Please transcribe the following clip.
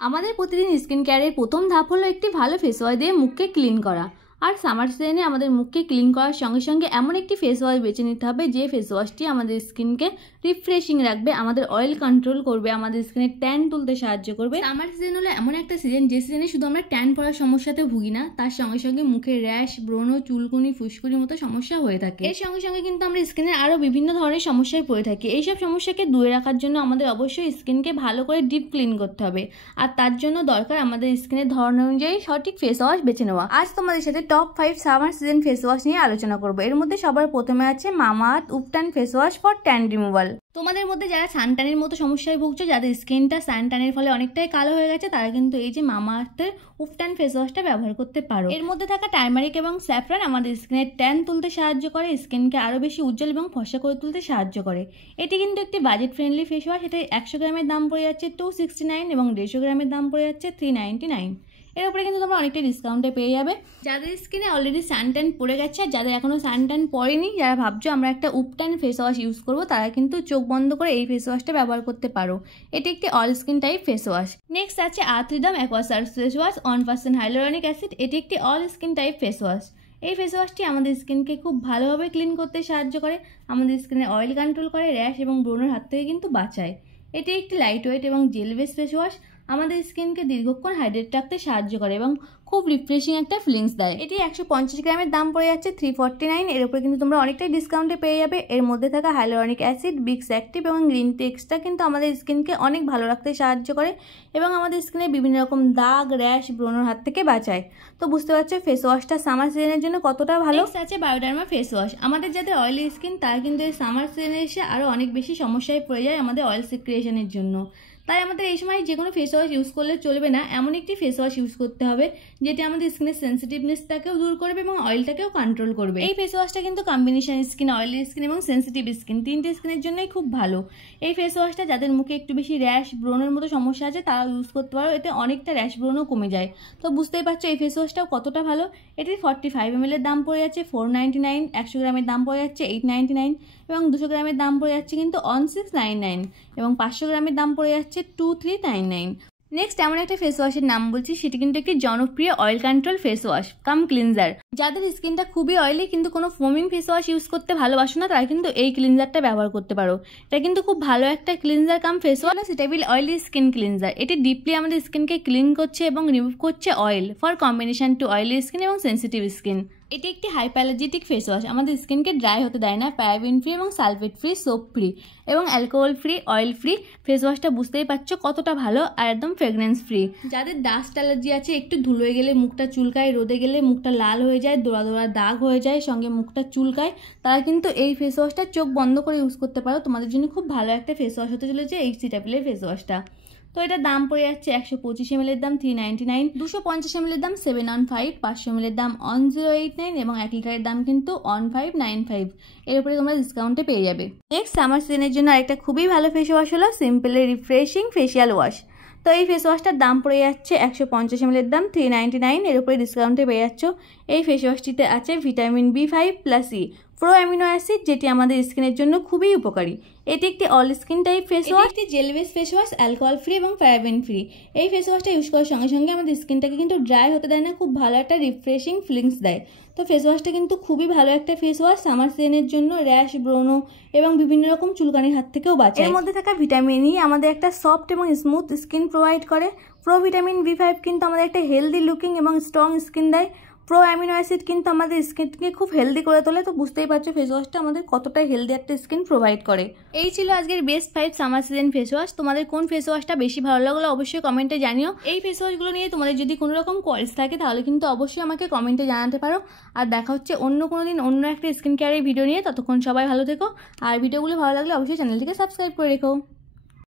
আমাদের প্রতিদিন স্কিন কেয়ারের প্রথম ধাপ হলো একটি ভালো ফেস ওয়াশ দিয়ে মুখকে ক্লিন করা। আর সামার সিজনে আমাদের মুখকে ক্লিন করার সঙ্গে সঙ্গে এমন একটি ফেস ওয়াশ বেছে নিতে হবে যে ফেস ওয়াশটি আমাদের স্কিনকে রিফ্রেশিং রাখবে, আমাদের অয়েল কন্ট্রোল করবে, আমাদের স্কিনে ট্যান তুলতে সাহায্য করবে। সামার সিজন হলো এমন একটা সিজন যে সিজনে শুধু আমরা ট্যান পড়ার সমস্যাতে ভুগি না, তার সঙ্গে সঙ্গে মুখের র্যাশ, ব্রণ, চুলকুনি, ফুসকুনির মতো সমস্যা হয়ে থাকে। এর সঙ্গে সঙ্গে কিন্তু আমরা স্কিনের আরও বিভিন্ন ধরনের সমস্যায় পড়ে থাকি। এইসব সমস্যাকে দূরে রাখার জন্য আমাদের অবশ্যই স্কিনকে ভালো করে ডিপ ক্লিন করতে হবে, আর তার জন্য দরকার আমাদের স্কিনের ধরন অনুযায়ী সঠিক ফেস ওয়াশ বেছে নেওয়া। আজ তোমাদের সাথে top 5 summer season face wash নিয়ে আলোচনা করবো। এর মধ্যে সবার প্রথমে আছে Mamaearth ubtan face wash for tan removal. তোমাদের মধ্যে যারা সানট্যানের মতো সমস্যায় ভুগছো, যাদের স্কিনটা সানট্যানের ফলে অনেকটাই কালো হয়ে গেছে, তারা কিন্তু এই যে মামাআর্থের উফটান ফেস ওয়াশটা ব্যবহার করতে পারো। এর মধ্যে থাকা টার্মারিক এবং স্যাফরান আমাদের স্কিনের ট্যান তুলতে সাহায্য করে, স্কিনকে আরও বেশি উজ্জ্বল এবং ফর্সা করে তুলতে সাহায্য করে। এটি কিন্তু একটি বাজেট ফ্রেন্ডলি ফেস ওয়াশ। এটা 100 গ্রামের দাম পড়ে যাচ্ছে 269 এবং 150 গ্রামের দাম পড়ে যাচ্ছে 399। এর উপরে কিন্তু তোমরা অনেকটাই ডিসকাউন্টে পেয়ে যাবে। যাদের স্কিনে অলরেডি সানট্যান পড়ে গেছে আর যাদের এখনও সানট্যান পড়েনি, যারা ভাবছো আমরা একটা উফটান ফেস ওয়াশ ইউজ করবো, তারা কিন্তু চোখ বন্ধ করে এই ফেস ওয়াশটা ব্যবহার করতে পারো। এটি একটি all skin type face wash. Next আছে Earth Rhythm aqua search face wash 1% hyaluronic acid. এটি একটি all skin type face wash. এই ফেস ওয়াশটি আমাদের স্কিনকে খুব ভালোভাবে ক্লিন করতে সাহায্য করে, আমাদের স্কিনে অয়েল কন্ট্রোল করে, র্যাশ এবং ব্রণের হাত থেকে কিন্তু বাঁচায়। এটি একটি লাইট ওয়েট এবং জেল বেস ফেস ওয়াশ। আমাদের স্কিনকে দীর্ঘক্ষণ হাইড্রেট রাখতে সাহায্য করে এবং খুব রিফ্রেশিং একটা ফিলিংস দেয়। এটি 150 গ্রামের দাম পড়ে যাচ্ছে 349। এর উপরে কিন্তু তোমরা অনেকটাই ডিসকাউন্টে পেয়ে যাবে। এর মধ্যে থাকা হাইলোরনিক অ্যাসিড, বিক্স অ্যাক্টিভ এবং গ্রিন টি এক্সট্রা কিন্তু আমাদের স্কিনকে অনেক ভালো রাখতে সাহায্য করে এবং আমাদের স্কিনে বিভিন্ন রকম দাগ, র্যাশ, ব্রণের হাত থেকে বাঁচায়। তো বুঝতে পারছো ফেস ওয়াশটা সামার সিজনের জন্য কতটা ভালো। আছে বায়োডার্মা ফেস ওয়াশ। আমাদের যাদের অয়েলি স্কিন, তারা কিন্তু এই সামার সিজনে এসে আরও অনেক বেশি সমস্যায় পড়ে যায় আমাদের অয়েল সিক্রিয়েশনের জন্য। তাই আমাদের এই সময় যে কোনো ফেস ওয়াশ ইউজ করলে চলবে না, এমন একটি ফেস ওয়াশ ইউজ করতে হবে যেটি আমাদের স্কিনের সেন্সিটিভনেসটাকেও দূর করবে এবং অয়েলটাকেও কন্ট্রোল করবে। এই ফেস ওয়াশটা কিন্তু কম্বিনেশন স্কিন, অয়েলি স্কিন এবং সেন্সিটিভ স্কিন, তিনটে স্কিনের জন্যই খুব ভালো। এই ফেস ওয়াশটা যাদের মুখে একটু বেশি র্যাশ, ব্রণের মতো সমস্যা আছে, তারা ইউজ করতে পারো। এতে অনেকটা র্যাশ, ব্রণও কমে যায়। তো বুঝতেই পারছো এই ফেস ওয়াশটাও কতটা ভালো। এটির 45 ml এর দাম পড়ে যাচ্ছে 499, 100 গ্রামের দাম পড়ে যাচ্ছে 899 এবং 200 গ্রামের দাম পড়ে যাচ্ছে কিন্তু 1699 এবং 500 গ্রামের দাম পড়ে যাচ্ছে 2399। নেক্সট এমন একটা ফেস ওয়াশের নাম বলছি, সেটি কিন্তু একটি জনপ্রিয় অয়েল কন্ট্রোল ফেস ওয়াশ কাম ক্লিনজার। যাদের স্কিনটা খুবই অয়েলি কিন্তু কোনো ফোমিং ফেস ওয়াশ ইউজ করতে ভালোবাসো না, তারা কিন্তু এই ক্লিনজারটা ব্যবহার করতে পারো। এটা কিন্তু খুব ভালো একটা cleanser cum face wash, suitable oily skin cleanser. এটি ডিপলি আমাদের স্কিনকে ক্লিন করছে এবং রিমুভ করছে oil for combination to oily skin এবং সেন্সিটিভ স্কিন। এটি একটি হাইপারোলজিটিক ফেস ওয়াশ, আমাদের স্কিনকে ড্রাই হতে দেয় না। প্যারাবেন ফ্রি এবং সালফেট ফ্রি, সোপ ফ্রি এবং alcohol free, oil free face ওয়াশটা বুঝতেই পারছো কতটা ভালো, আর একদম ফ্রেগরেন্স ফ্রি। যাদের ডাস্ট অ্যালার্জি আছে, একটু ধুলোয় গেলে মুখটা চুলকায়, রোদে গেলে মুখটা লাল হয়ে যায়, দোড়া দোড়া দাগ হয়ে যায়, সঙ্গে মুখটা চুলকায়, তারা কিন্তু এই ফেস ওয়াশটা চোখ বন্ধ করে ইউজ করতে পারো। তোমাদের জন্য খুব ভালো একটা ফেস ওয়াশ হতে চলেছে এই সিটাপিলের ফেস ওয়াশটা। তো এটার দাম পড়ে যাচ্ছে 125 ml এর দাম 399, 250 ml এর দাম 715, 500 ml এর দাম 1089 এবং 1 লিটারের দাম কিন্তু 1595। এর উপরে তোমরা ডিসকাউন্টে পেয়ে যাবে। নেক্সট সামার সিজনের জন্য আরেকটা খুবই ভালো ফেস ওয়াশ হলো সিম্পলের রিফ্রেশিং ফেশিয়াল ওয়াশ। তো এই ফেস ওয়াশটার দাম পড়ে যাচ্ছে 150 ml এর দাম 399। এর উপরে ডিসকাউন্টে পেয়ে যাচ্ছ। এই ফেস ওয়াশটিতে আছে vitamin B5+E pro amino acid, যেটি আমাদের স্কিনের জন্য খুবই উপকারী। এটি একটি all skin type face wash, একটি gel base face wash, alcohol free এবং প্যারাবেন ফ্রি। এই ফেস ওয়াশটা ইউজ করার সঙ্গে সঙ্গে আমাদের স্কিনটাকে কিন্তু ড্রাই হতে দেয় না, খুব ভালো একটা রিফ্রেশিং ফিলিংস দেয়। তো ফেস ওয়াশটা কিন্তু খুবই ভালো একটা ফেস ওয়াশ সামার সিজনের জন্য, র্যাশ, ব্রণ এবং বিভিন্ন রকম চুলকানির হাত থেকেও বাঁচায়। এর মধ্যে থাকা ভিটামিন ই আমাদের একটা সফট এবং স্মুথ স্কিন প্রোভাইড করে। প্রো ভিটামিন B5 কিন্তু আমাদের একটা হেলদি লুকিং এবং স্ট্রং স্কিন দেয়। প্রো অ্যামিনো অ্যাসিড কিন্তু আমাদের স্কিনকে খুব হেলদি করে তোলে। তো বুঝতেই পারছো ফেস ওয়াশটা আমাদের কতটা হেলদি একটা স্কিন প্রোভাইড করে। এই ছিল আজকের best 5 summer season face wash. তোমাদের কোন ফেস ওয়াশটা বেশি ভালো লাগলো অবশ্যই কমেন্টে জানিও। এই ফেস ওয়াশগুলো নিয়ে তোমাদের যদি কোনো রকম কোয়ারিজ থাকে, তাহলে কিন্তু অবশ্যই আমাকে কমেন্টে জানাতে পারো। আর দেখা হচ্ছে অন্য কোনো দিন অন্য একটা স্কিন কেয়ারের ভিডিও নিয়ে। ততক্ষণ সবাই ভালো থেকো, আর ভিডিওগুলো ভালো লাগলে অবশ্যই চ্যানেলটিকে সাবস্ক্রাইব করে রেখো।